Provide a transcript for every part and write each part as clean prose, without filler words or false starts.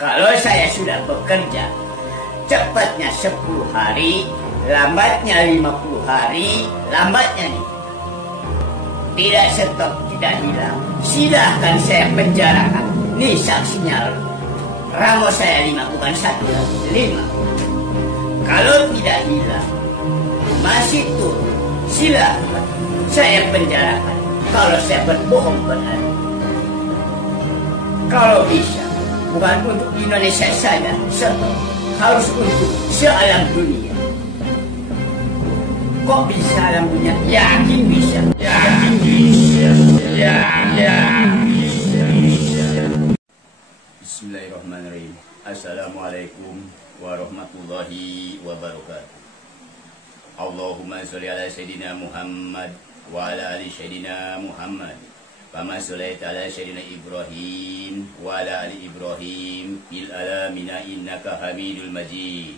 Kalau saya sudah bekerja, cepatnya 10 hari, lambatnya 50 hari, lambatnya nih. Tidak stop, tidak hilang. Silahkan saya penjarakan. Nih saksinya. Ramos saya 5, bukan 1, 5. Kalau tidak hilang, masih turun, silahkan saya penjarakan. Kalau saya berbohong benar. Kalau bisa, bukan untuk Indonesia saja, harus untuk se-alam dunia. Kok bisa alam dunia? Yakin bisa. Yakin bisa. Yakin bisa. Bismillahirrahmanirrahim. Assalamualaikum warahmatullahi wabarakatuh. Allahumma sholli ala Sayyidina Muhammad wa ala ali Sayyidina Muhammad. Kama sholaita ala Sayyidina Ibrahim wa ala ali Ibrahim fil alamina innaka Hamidul Majid.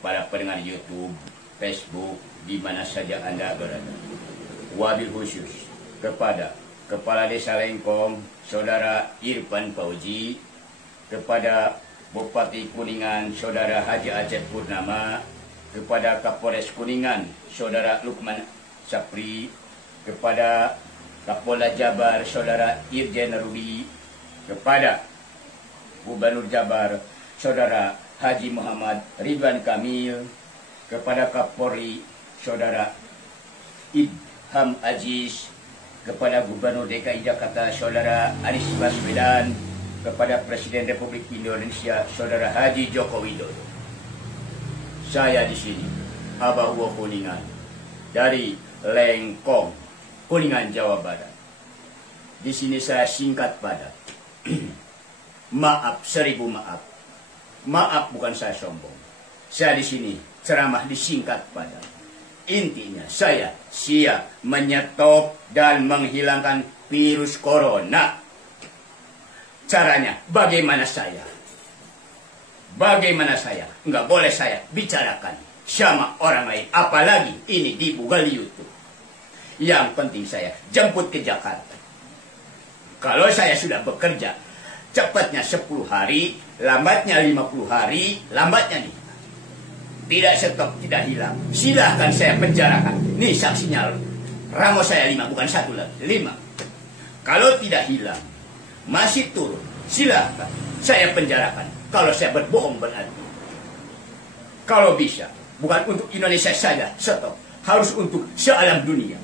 Para pendengar YouTube, Facebook, di mana saja Anda berada. Wabil khusus kepada Kepala Desa Lengkong, Saudara Irfan Fauzi, kepada Bupati Kuningan, Saudara Haji Acep Purnama, kepada Kapolres Kuningan, Saudara Lukman Sapri, kepada Kapolda Jabar, Saudara Irjen Rudi, kepada Gubernur Jabar, Saudara Haji Muhammad Ridwan Kamil, kepada Kapolri, Saudara Idham Aziz, kepada Gubernur DKI Jakarta, Saudara Anies Baswedan, kepada Presiden Republik Indonesia, Saudara Haji Joko Widodo. Saya di sini, Abah Uwo Kuningan, dari Lengkong, Kuningan, Jawa Barat. Di sini saya singkat padat. Maaf, 1000 maaf. Maaf, bukan saya sombong. Saya di sini ceramah disingkat padat. Intinya saya siap menyetop dan menghilangkan virus corona. Caranya bagaimana saya? Bagaimana saya? Nggak boleh saya bicarakan sama orang lain. Apalagi ini dibuka di YouTube. Yang penting saya jemput ke Jakarta. Kalau saya sudah bekerja, cepatnya 10 hari, lambatnya 50 hari, lambatnya nih. Tidak stop, tidak hilang. Silahkan saya penjarakan. Nih saksinya. Ramos saya 5, bukan 1, 5. Kalau tidak hilang, masih turun, silahkan saya penjarakan. Kalau saya berbohong berarti. Kalau bisa, bukan untuk Indonesia saja, stop. Harus untuk se-alam dunia.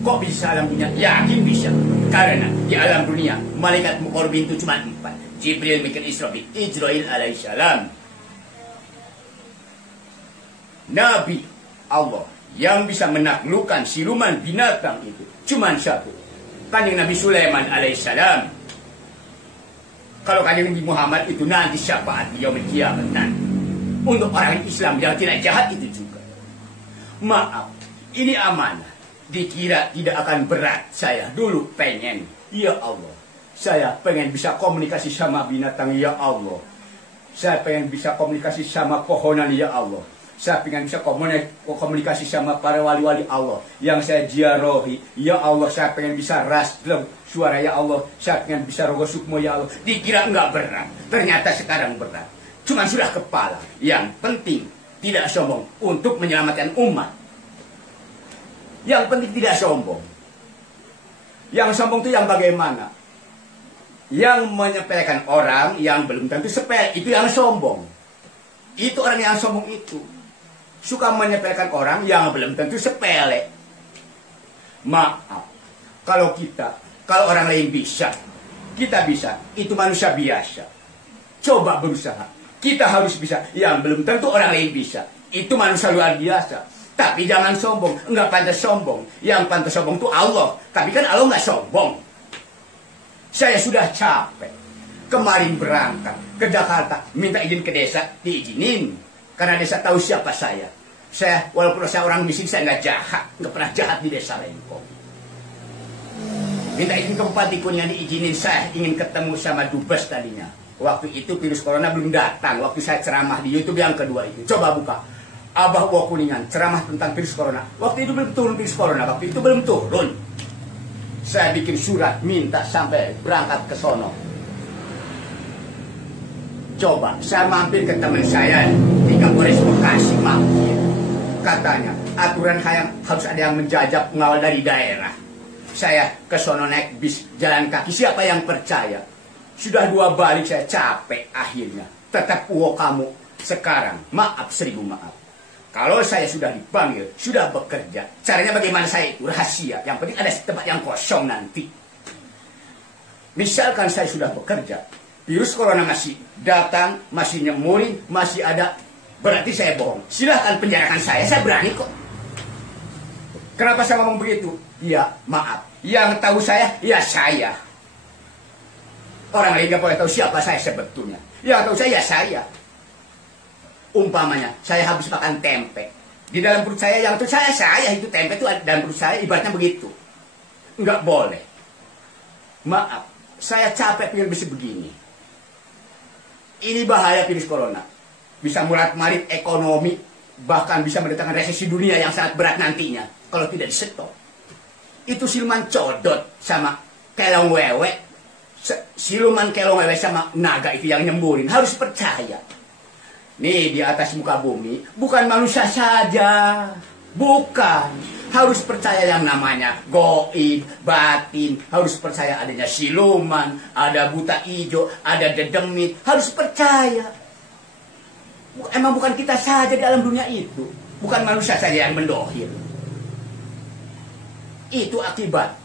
Kok bisa alam dunia? Yakin bisa. Karena di alam dunia, malaikat muqarrabin itu cuma 4. Jibril, Mikail, Israfil, Ijrail alaihissalam. Nabi Allah yang bisa menaklukkan siluman binatang itu cuma 1. Kanjeng Nabi Sulaiman alaihissalam. Kalau kanjeng Nabi Muhammad itu nanti syafaat di yaumil kiamat nanti. Untuk orang Islam yang tidak jahat itu juga. Maaf, ini amanah. Dikira tidak akan berat. Saya dulu pengen, ya Allah, saya pengen bisa komunikasi sama binatang, ya Allah. Saya pengen bisa komunikasi sama pohonan, ya Allah. Saya pengen bisa komunikasi sama para wali-wali Allah yang saya ziarahi, ya Allah. Saya pengen bisa rasdem suara, ya Allah. Saya pengen bisa rogo sukmo, ya Allah. Dikira enggak berat, ternyata sekarang berat. Cuma sudah kepala. Yang penting tidak sombong untuk menyelamatkan umat. Yang penting tidak sombong. Yang sombong itu yang bagaimana? Yang menyepelekan orang yang belum tentu sepele, itu yang sombong. Itu orang yang sombong itu. Suka menyepelekan orang yang belum tentu sepele. Maaf. Kalau orang lain bisa, kita bisa. Itu manusia biasa. Coba berusaha. Kita harus bisa. Yang belum tentu orang lain bisa. Itu manusia luar biasa. Tapi jangan sombong, enggak pantas sombong. Yang pantas sombong itu Allah. Tapi kan Allah enggak sombong. Saya sudah capek. Kemarin berangkat ke Jakarta, minta izin ke desa, diizinin. Karena desa tahu siapa saya. Saya, walaupun saya orang miskin, saya enggak jahat. Enggak pernah jahat di desa Lengkong. Minta izin ke Bupati Kuningan, diizinin. Saya ingin ketemu sama Dubes tadinya. Waktu itu virus corona belum datang. Waktu saya ceramah di YouTube yang kedua itu. Coba buka. Abah Uwo Kuningan ceramah tentang virus corona. Waktu itu belum turun virus corona. Waktu itu belum turun. Saya bikin surat minta sampai berangkat ke sono. Coba, saya mampir ke teman saya di Kapolres Bekasi, mampir. Katanya, aturan harus ada yang menjajah pengawal dari daerah. Saya ke sono naik bis, jalan kaki, siapa yang percaya? Sudah 2 balik saya capek akhirnya. Tetap kamu sekarang, maaf 1000 maaf. Kalau saya sudah dipanggil, sudah bekerja. Caranya bagaimana saya itu? Rahasia. Yang penting ada tempat yang kosong nanti. Misalkan saya sudah bekerja, virus corona masih datang, masih nyemurin, masih ada, berarti saya bohong. Silahkan penjarakan saya berani kok. Kenapa saya ngomong begitu? Ya, maaf. Yang tahu saya, ya saya. Orang lain gak boleh tahu siapa saya sebetulnya. Yang tahu saya, ya saya. Umpamanya, saya habis makan tempe. Di dalam perut saya, yang tahu saya itu tempe itu dalam perut saya, ibaratnya begitu. Nggak boleh. Maaf, saya capek pengen bisa begini. Ini bahaya virus corona. Bisa murat-marit ekonomi, bahkan bisa mendatangkan resesi dunia yang sangat berat nantinya. Kalau tidak disetop. Itu siluman codot sama kelong wewe. Siluman kelong wewe sama naga itu yang nyemburin. Harus percaya. Nih di atas muka bumi, bukan manusia saja. Bukan. Harus percaya yang namanya goib, batin. Harus percaya adanya siluman, ada buta ijo, ada dedemit. Harus percaya. Emang bukan kita saja di alam dunia itu. Bukan manusia saja yang mendohir. Itu akibat.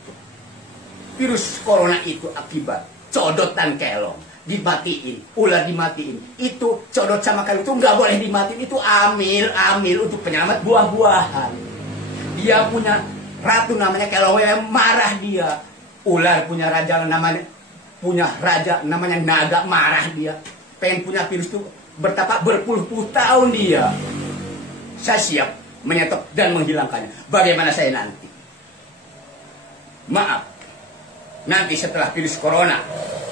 Virus corona itu akibat. Codot dan kelong. Dimatiin, ular dimatiin. Itu codot sama kelong itu nggak boleh dimatiin. Itu amil untuk penyelamat buah-buahan. Dia punya ratu namanya kelong, marah dia. Ular punya raja namanya naga, marah dia. Pengen punya virus itu bertapa berpuluh-puluh tahun dia. Saya siap menyetop dan menghilangkannya. Bagaimana saya nanti? Maaf. Nanti setelah virus corona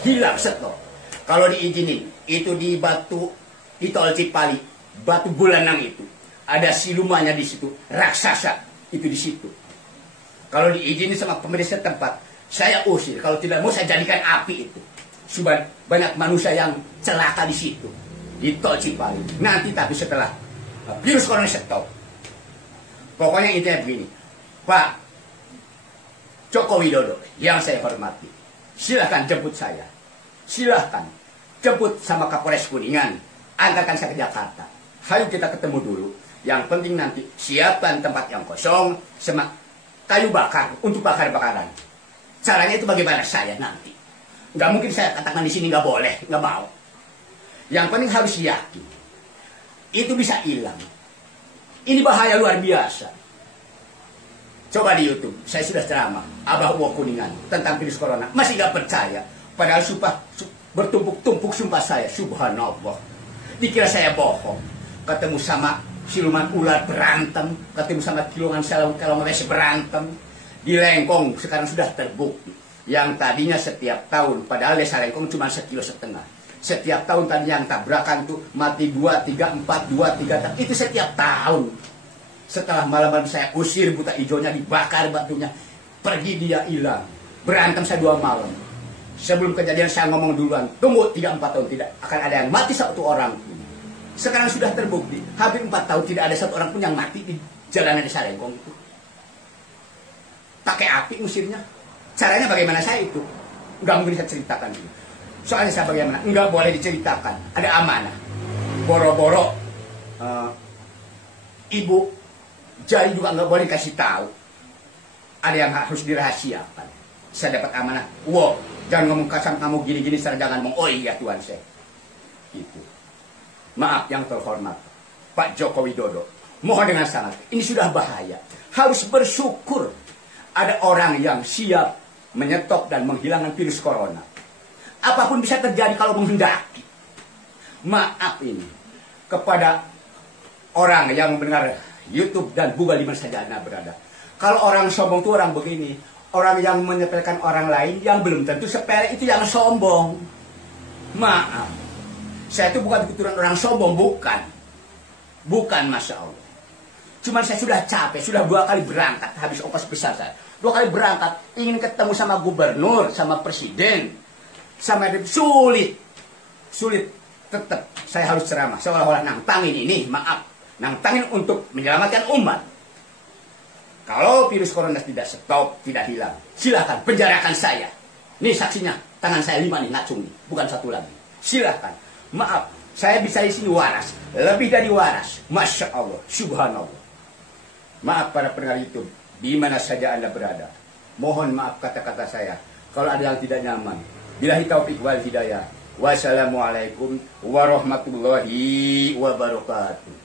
hilang stop. Kalau diizinin, itu di di tol Cipali, batu bulanang itu. Ada silumannya di situ, raksasa itu di situ. Kalau diizinin sama pemerintah tempat, saya usir. Kalau tidak mau saya jadikan api itu. Sudah banyak manusia yang celaka di situ, di tol Cipali. Nanti tapi setelah virus corona stop. Pokoknya intinya begini, Pak Joko Widodo yang saya hormati, silahkan jemput saya. Silahkan jemput sama Kapolres Kuningan, antarkan saya ke Jakarta. Ayo kita ketemu dulu. Yang penting nanti siapkan tempat yang kosong sama kayu bakar untuk bakar-bakaran. Caranya itu bagaimana saya nanti? Nggak mungkin saya katakan di sini nggak boleh, nggak mau. Yang penting harus yakin itu bisa hilang. Ini bahaya luar biasa. Coba di YouTube, saya sudah ceramah Abah Uwo Kuningan tentang virus corona, masih nggak percaya. Padahal sumpah bertumpuk-tumpuk sumpah saya, subhanallah. Dikira saya bohong. Ketemu sama siluman ular berantem, ketemu sama kilungan kelong berantem. Di Lengkong sekarang sudah terbukti. Yang tadinya setiap tahun, padahal desa Lengkong cuma 1,5 kilo. Setiap tahun tadi yang tabrakan tuh mati 2, 3, 4, 2, 3. Itu setiap tahun. Setelah malam-malam saya usir buta hijaunya, dibakar batunya. Pergi dia hilang. Berantem saya 2 malam. Sebelum kejadian saya ngomong duluan, tunggu 3-4 tahun tidak akan ada yang mati 1 orang pun. Sekarang sudah terbukti, hampir 4 tahun tidak ada 1 orang pun yang mati di jalanan desa Lengkong itu. Pakai api musirnya. Caranya bagaimana saya itu? Nggak mungkin saya ceritakan itu. Soalnya saya bagaimana? Nggak boleh diceritakan. Ada amanah. Boro-boro ibu jari juga nggak boleh kasih tahu. Ada yang harus dirahasiakan. Saya dapat amanah. Wow, jangan ngomong kasar kamu gini-gini, saya jangan ngomong, oh iya Tuhan saya. Itu. Maaf yang terhormat, Pak Joko Widodo. Mohon dengan sangat, ini sudah bahaya. Harus bersyukur ada orang yang siap menyetop dan menghilangkan virus corona. Apapun bisa terjadi kalau menghendaki. Maaf ini kepada orang yang mendengar YouTube dan Google di mana saja Anda berada. Kalau orang sombong itu orang begini. Orang yang menyepelekan orang lain yang belum tentu sepele itu yang sombong. Maaf. Saya itu bukan keturunan orang sombong, bukan. Bukan, Masya Allah. Cuman saya sudah capek, sudah 2 kali berangkat, habis ongkos besar saya. 2 kali berangkat, ingin ketemu sama gubernur, sama presiden, sama sulit. Sulit. tetap saya harus ceramah seolah-olah nantangin ini, maaf, nantangin untuk menyelamatkan umat. Kalau virus corona tidak stop, tidak hilang, silakan penjarakan saya. Nih saksinya, tangan saya 5 nih, ngacung nih, bukan 1 lagi. Silakan. Maaf, saya bisa di sini waras, lebih dari waras. Masya Allah, subhanallah. Maaf para pendengar YouTube, di mana saja Anda berada. Mohon maaf kata-kata saya kalau ada yang tidak nyaman. Billahi taufiq wal hidayah. Wassalamualaikum warahmatullahi wabarakatuh.